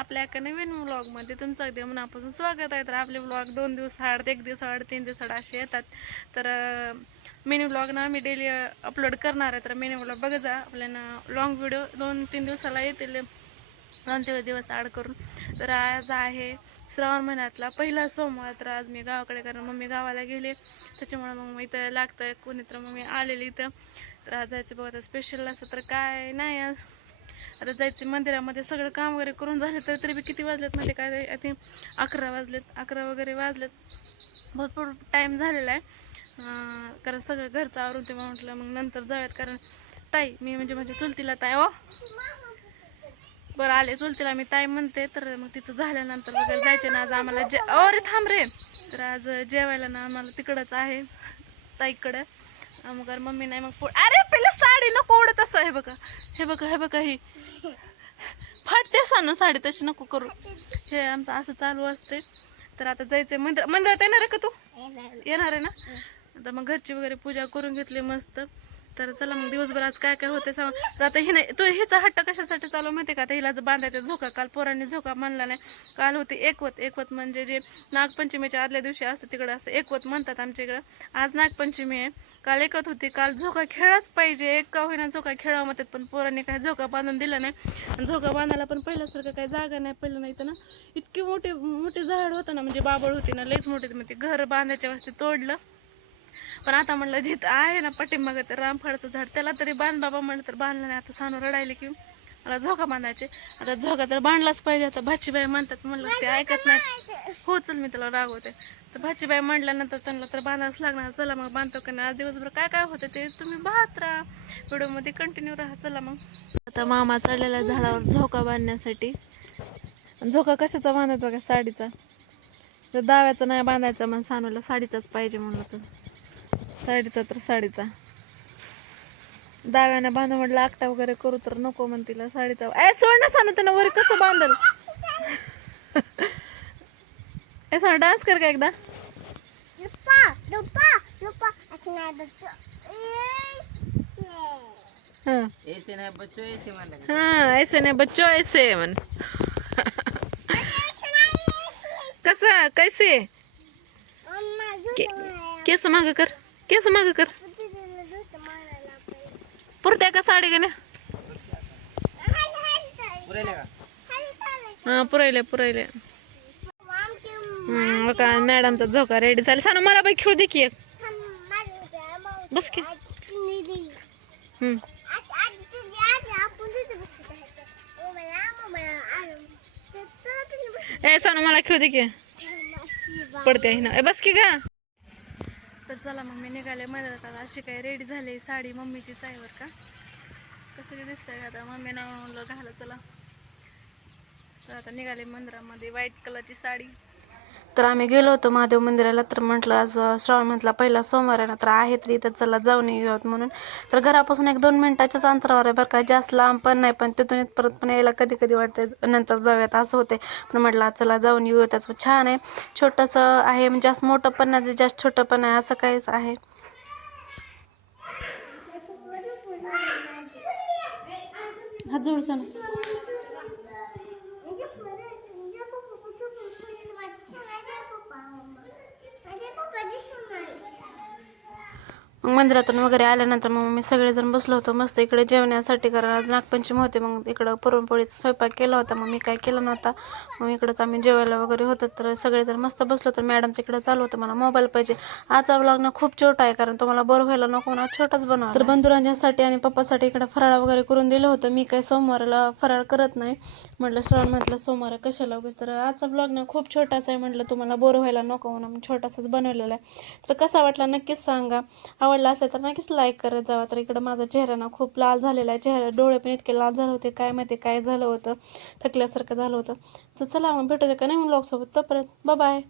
आपल्या एका नवीन व्लॉगमध्ये तुमचं अगदी मनापासून स्वागत आहे. तर आपले व्लॉग 2 दिवस आड, 1 दिवस आड, 3 दिवस आड असे येतात. तर मिनी व्लॉग ना मी डेली अपलोड करणार आहे. तर मिनी व्लॉग बघा जा, आपल्याला लॉंग व्हिडिओ 2-3 दिवसाला येतील, 2-3 दिवस आड करून. तर आज आहे श्रावण महिन्यातला पहिला सोमवार. तर आज मी गावाकडे, कारण मम्मी गावाला गेले त्याच्यामुळे मग इथं लागतं कोणी, तर मग मी आलेली इथं. तर आज जायचं बघा स्पेशल असं तर काय नाही. आता जायचं मंदिरामध्ये, सगळं काम वगैरे करून झाले तरी बी किती वाजलेत म्हणजे काय, आय थिंक 11 वाजलेत, 11 वगैरे वाजलेत. भरपूर टाईम झालेला आहे. कारण सगळं घरचं आवरून ते म्हटलं मग नंतर जाऊयात. कारण ताई, मी म्हणजे चुलतीला ताई, ओ बरं आले चुलतीला मी ताई म्हणते. तर मग तिचं झाल्यानंतर वगैरे जायचे ना आज आम्हाला अरे थांब रे. तर आज जेवायला ना आम्हाला तिकडंच आहे ताईकडं. मग मम्मी नाही मग अरे पहिलं साडी नको उडत असं. हे बघा हे बघा हे बघा, ही फाटते सानू साडी, तशी नको करू. हे आमचं असं चालू असते. तर आता जायचंय मंदिरात येणार आहे का तू? येणार आहे ना? आता मग घरची वगैरे पूजा करून घेतली मस्त. तर चला मग दिवसभर आज काय काय होते सांग. तर आता ही नाही, तो हिचा हट्ट कशासाठी चालू माहिती का? आता हिला बांधायचा झोका, काल पोरांनी झोका मानला नाही. काल होती एकवत म्हणजे जे नागपंचमीच्या आदल्या दिवशी असतं तिकडं असं एकवत म्हणतात आमच्या इकडं. आज नागपंचमी आहे, काल एकत होती. काल झोका खेळाच पाहिजे, एक का होईना झोका खेळावं म्हणतात. पण पोरांनी काय झोका बांधून दिला नाही. झोका बांधायला पण पहिल्यासारखं काही जागा नाही. पहिलं नाही तर ना इतकी मोठे मोठे झाड होतं ना, म्हणजे बाबळ होती ना, लईच मोठे. म्हणजे घर बांधायच्या वस्ती तोडलं. पण आता म्हणलं जिथं आहे ना पाठीमागं ते रामफळाचं झाड, त्याला तरी बांध बाबा म्हणलं, तर बांधलं नाही. आता सानू रडायले की मला झोका बांधायचे. आता झोका तर बांधलाच पाहिजे. आता भाचीबाई म्हणतात, म्हणलं ते ऐकत नाही. हो चल, मी त्याला रागवते. तर भाचीबाई म्हटल्यानंतर त्यांना तर बांधायच लागणार. चला मग बांधतो का नाही. आज दिवसभर काय काय होतं ते तुम्ही पाहत राहा, व्हिडिओमध्ये कंटिन्यू राहा. चला मग. आता मामा चढलेला झाडावर झोका बांधण्यासाठी. झोका कशाचा बांधत बघा, साडीचा. तर दाव्याचा नाही बांधायचा, मग सानूला साडीचाच पाहिजे म्हणलं. तर साडीचा तर साडीचा, दाव्याने बांधू म्हटलं आकटा वगैरे करू तर नको म्हणतीला साडीचा. सोड ना सानू, त्यानं वर कसं बांधल. सानू डान्स कर का एकदा. हाँ ऐसे नहीं बच्चों ऐसे मन. कसा कैसे केस माग कर, केस माग कर. पुरत्या का साडी का नाही? हा पुरायले. का मॅडमचा झोका रेडी झाला. सांग मला बाई खेळू दे की एक. बस की. ए सानू मला खेळू दे की, पडते ना. बस की गा. तर चला मग मी निघाले मंदिरात. अशी काही रेडी झाली साडी मम्मीचीच आहे बरं का. कसं दिसतंय आता मम्मी ना म्हणलं घाला चला. तर आता निघाले मंदिरामध्ये, व्हाईट कलरची साडी. तर आम्ही गेलो होतो महादेव मंदिराला. तर म्हटलं आज श्रावण महिन्यातला पहिला सोमवार आहे ना, तर आहे तर इथं चला जाऊन येऊयात म्हणून. तर घरापासून 1-2 मिनिटाच्याच अंतरावर आहे बरं का, जास्त लांब पण नाही. पण तिथून परत पण यायला कधी कधी वाटतं नंतर जाऊयात असं होते. पण म्हटलं आज चला जाऊन येऊया. त्याचं छान आहे, छोटंसं आहे, म्हणजे जास्त मोठं पण नाही जास्त छोटं पण आहे, असं काहीच आहे. हात जोड सांग. मग मंदिरातून वगैरे आल्यानंतर मग मी सगळेजण बसलो होतो मस्त इकडे जेवण्यासाठी, कारण आज नागपंचमी होते. मग इकडं पुरणपोळीचा स्वयंपाक केला होता. मग मी काय केलं नव्हता. मग इकडंच आम्ही जेवायला वगैरे होतं. तर सगळेजण मस्त बसलो. तर मॅडमचं इकडं चालू होतं मला मोबाईल पाहिजे. आजचा व्लॉग ना खूप छोटा आहे, कारण तुम्हाला बोर व्हायला नको ना, छोटाच बनवा. तर बंधुरांच्यासाठी आणि पप्पासाठी इकडे फराळ वगैरे करून दिलं होतं. मी काय सोमवाराला फराळ करत नाही, म्हटलं श्रावण महिन्यातला सोमवार कशाला उगाच. तर आजचा ब्लॉग ना खूप छोटासा आहे, म्हटलं तुम्हाला बोर व्हायला नको म्हणून छोटासाच बनवलेला आहे. तर कसा वाटला नक्कीच सांगा. आवडला असेल तर नक्कीच लाईक करत जावा. तर इकडं माझा चेहरा ना खूप लाल झालेला आहे. चेहरा डोळे पण इतके लाल झाले होते, काय माहिती काय झालं होतं, थकल्यासारखं झालं होतं. तर चला मग भेटू दे का नाही ब्लॉगसोबत. तोपर्यंत बाय.